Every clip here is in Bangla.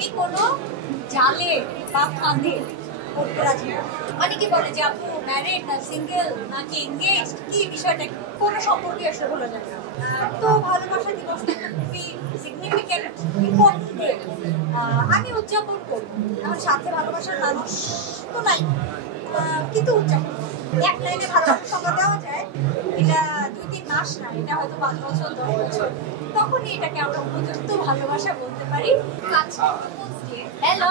আমি কোনো জালে বা ফাঁদে পড়তে রাজি না। অনেকে বলে যে আপু ম্যারিড না সিঙ্গেল নাকি এঙ্গেজ, কি বিষয়টা কোনো সম্পর্কে আসলে বলা যায় না। তো ভালোবাসা দিবসটা একটা খুবই সিগনিফিকেন্ট ইম্পর্টেন্ট ডে, আমি উদযাপন করবো। আমার সাথে ভালোবাসার মানুষ তো নাই, কিন্তু উদযাপন এক লাইনে ভালোবাসার সংজ্ঞা দেওয়া যায়, এটা 2-3 মাস না, এটা হয়তো 5 বছর 10 বছর, তখনই এটাকে আমরা উপযুক্ত ভালোবাসা বলতে পারি। হ্যালো,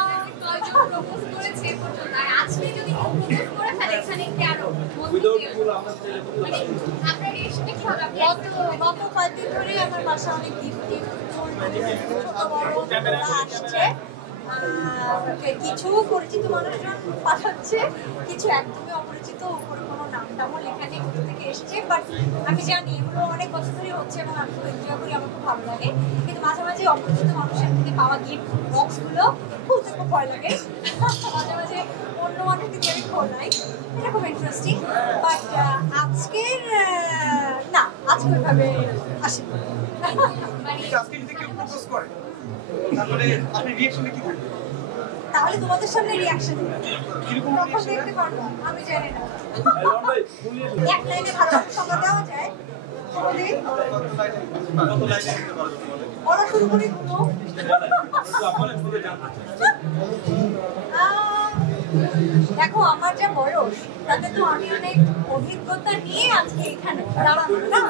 প্রপোজ করেছে পর্যন্ত, আর আজকে যদি প্রপোজ করে ফেলে এখানে কি আরো মানে আপনার রিঅ্যাকশনে কি হবে? গত কয়েকদিন ধরে আমার বাসায় অনেক গিফট আসছে, কিছু পরিচিত মানুষজন পাঠাচ্ছে, কিছু একদমই অপরিচিত, উপরে কোনো নাম টামও লেখা নেই, কোথা থেকে এসছে। বাট আমি জানি এগুলো অনেক বছর ধরে হচ্ছে এবং আমি খুব এনজয় করি, আমার খুব ভালো লাগে। কিন্তু মাঝে মাঝে অপরিচিত মানুষের থেকে পাওয়া গিফট বক্সগুলো খুলতে খুব ভয় লাগে, মাঝে মাঝে অন্য মানুষকে দিয়ে আমি খোলাই, এটা খুব ইন্টারেস্টিং। বাট আজকের না, আজকে ওইভাবে আসে তাহলে তোমাদের সামনে রিঅ্যাকশন তখন দেখতে পারবো, আমি জানি না। এক লাইনে ভালোবাসার সংজ্ঞা দেওয়া যায়, ওরা শুরু করি দেখো আমার যা বয়স, তাতে তো আমি অনেক অভিজ্ঞতা নিয়ে আজকে এখানে দাঁড়াবো না,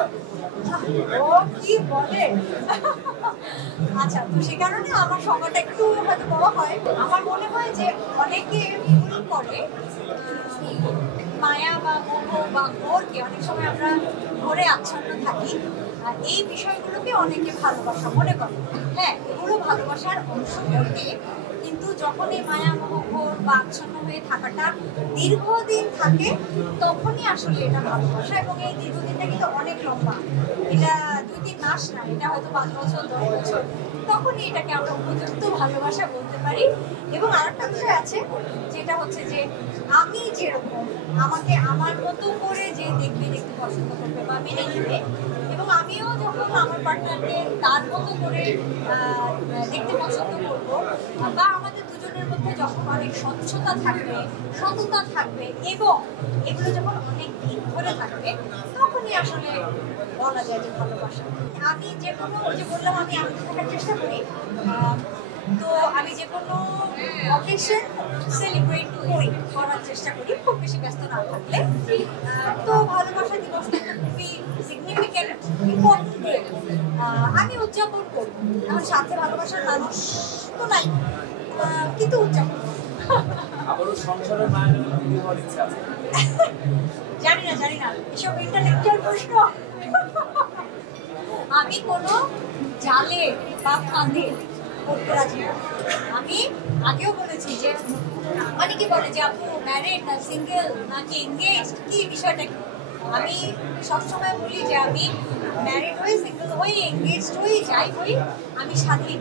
ও কি বলে। আচ্ছা, তো সে কারণে আমার সংজ্ঞাটা একটু হয়তো বড় হয়। আমার মনে হয় যে অনেকে ভুল করে মায়া বা মোহ বা ঘোরকে, অনেক সময় আমরা ঘোরে আচ্ছন্ন থাকি, আর এই বিষয়গুলোকে অনেকে ভালোবাসা মনে করে। হ্যাঁ, এগুলো ভালোবাসার অংশ বলতে, কিন্তু যখন এই মায়া মোহ ঘোর বা আচ্ছন্ন হয়ে থাকাটা দীর্ঘদিন থাকে, তখনই আসলে এটা ভালোবাসা। এবং এই দীর্ঘদিনটা কিন্তু অনেক লম্বা, এটা 2-3 মাস না, এটা হয়তো 5 বছর 10 বছর, তখনই এটাকে আমরা উপযুক্ত ভালোবাসা বলতে পারি। এবং আরেকটা বিষয় আছে, যেটা হচ্ছে যে আমি যেরকম, আমাকে আমার মতো করে যে দেখতে পছন্দ করবে বা মেনে নেবে, এবং আমিও যখন আমার পার্টনারকে তার মতো করে দেখতে পছন্দ করবো, বা আমাদের দুজনের মধ্যে যখন অনেক স্বচ্ছতা থাকবে, সততা থাকবে, এবং এগুলো যখন অনেক দিন ধরে থাকবে, তখনই আসলে বলা যায় যে ভালোবাসা। আমি যে কোনো, যে বললাম আমি আনন্দ থাকার চেষ্টা করি, তো আমি যে কোনো অকেশন সেলিব্রেট করার চেষ্টা করি, খুব বেশি ব্যস্ত না থাকলে। তো ভালোবাসা দিবসটা একটা খুবই সিগনিফিকেন্ট ইম্পর্টেন্ট ডে, আমি উদযাপন করবো। আমার সাথে ভালোবাসার মানুষ তো নাই, কিন্তু উদযাপন জানি না, এসব ইন্টালেকচুয়াল প্রশ্ন। আমি কোনো জালে বা ফাঁদে পড়তে রাজি না। আমি আগেও বলেছি যে অনেকে বলে যে আপু ম্যারিড না সিঙ্গেল নাকি এঙ্গেজ, কি বিষয়টা। আমি সবসময় বলি যে আমি ম্যারিড হই, সিঙ্গেল হই, এঙ্গেজ হই, যাই হই, আমি স্বাধীন।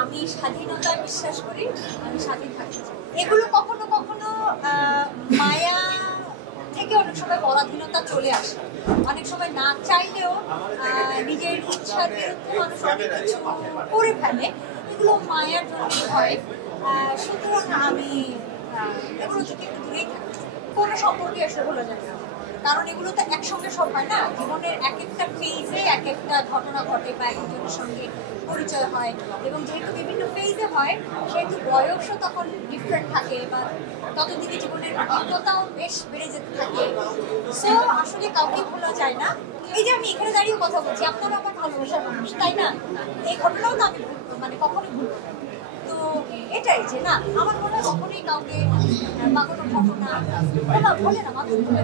আমি স্বাধীনতায় বিশ্বাস করি, আমি স্বাধীন থাকতে চাই। এগুলো কখনো কখনো মায়া থেকে অনেক সময় পরাধীনতা চলে আসে, অনেক সময় না চাইলেও নিজের ইচ্ছার বিরুদ্ধে মানুষ অনেক কিছু করে ফেলে, এগুলো মায়ার জন্যই হয়। সুতরাং আমি এগুলো থেকে একটু দূরেই থাকি, কোনো সম্পর্কে আসলে বলা যায় না, কারণ এগুলো তো একসঙ্গে সব হয় না। জীবনের এক একটা ফেজে এক একটা ঘটনা ঘটে বা একজনের সঙ্গে পরিচয় হয়, এবং যেহেতু বিভিন্ন ফেজে হয়, সেহেতু বয়সও তখন ডিফারেন্ট থাকে, বা ততদিকে জীবনের অভিজ্ঞতাও বেশ বেড়ে যেতে থাকে। সো আসলে কাউকে ভোলা যায় না। এই যে আমি এখানে দাঁড়িয়ে কথা বলছি, আপনারা আমার ভালোবাসার মানুষ, তাই না? এই ঘটনাও তো আমি মানে কখনোই ভুলবো না। তো এটাই যে না, আমার মনে হয় কখনোই কাউকে বা কোনো ঘটনা বলে না, মানুষ ভুলে